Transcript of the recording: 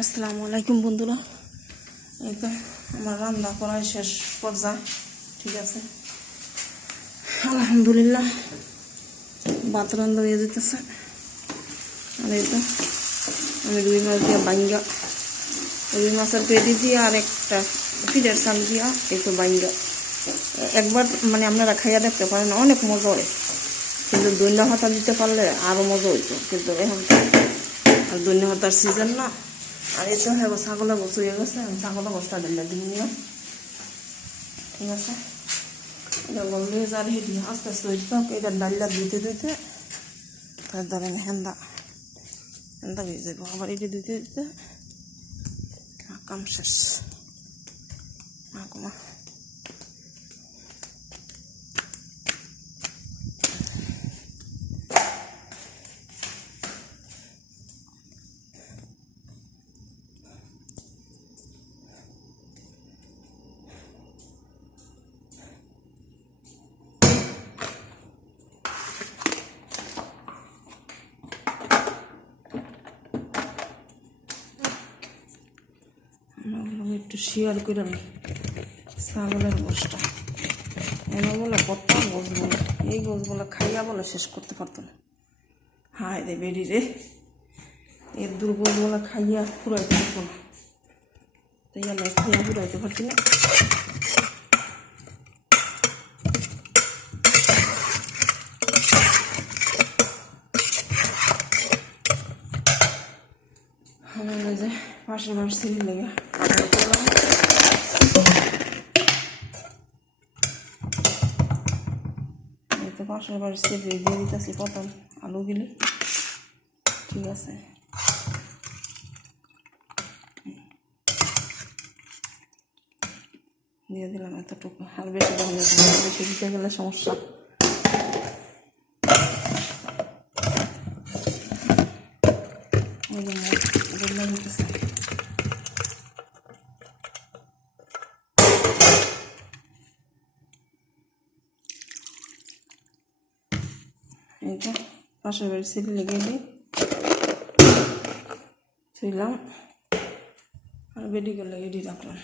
আসসালামু আলাইকুম বন্ধুরা। এই তো আমার রান্না করাই শেষ পর্যায়ে, ঠিক আছে? আলহামদুলিল্লাহ, ভাত রান্না হয়ে যেতেছে। আর এই তো আমি রুই মাছ দিয়া বাইঙ্গা রুই মাছের পেটি দিয়ে আর একটা ফিডের চাল দিয়া তো বাইঙ্গা একবার মানে আপনারা খাইয়া দেখতে পারেন, অনেক মজা হয়। কিন্তু দৈন্য হাতা দিতে পারলে আরও মজা হইতো। কিন্তু এখন আর দৈন্য হাতার সিজন না। আর এই তো হ্যাঁ ছাগলের গোছ হয়ে গেছে আমি ছাগলের গোছটা দিলে দিন নিও ঠিক আছে এটা গল্লি যার হেঁটে আস্তে আস্তে হইতে থাক এটা ডাল্লা ধুইতে ধুইতে তার ধরেন হেন্দা হেন্দা হয়ে যাব আবার এটা ধুইতে ধুইতে কাম শেষ মা একটু শেয়ার করে ছাগলের গোষ্ঠটা এনে বলে, কত গোছগুলো এই গোছগুলো খাইয়া বলে শেষ করতে পারতো না। হায় রে বেরি রে। এর দূর গোছগুলো খাইয়া ফুরাইতে পারতো না। তাই আমি খাইয়া ফুরাইতে পারছি না। যে। পাশের বাড়ির সিঁড়ি লেগে। পাশের বাড়ির সিঁড়ি দিয়ে দিতেছি প্রথম আলুগুলি। ঠিক আছে। দিয়ে দিলাম এতটুকু। আর বেশি দাম বেশি দিতে গেলে সমস্যা। ওই যে মোট বদলে দিতেছে এই তো পাশের বাড়ির সিঁড়ি লেগে দিই ছুইলাম আর লেগে দিয়ে রাখলাম।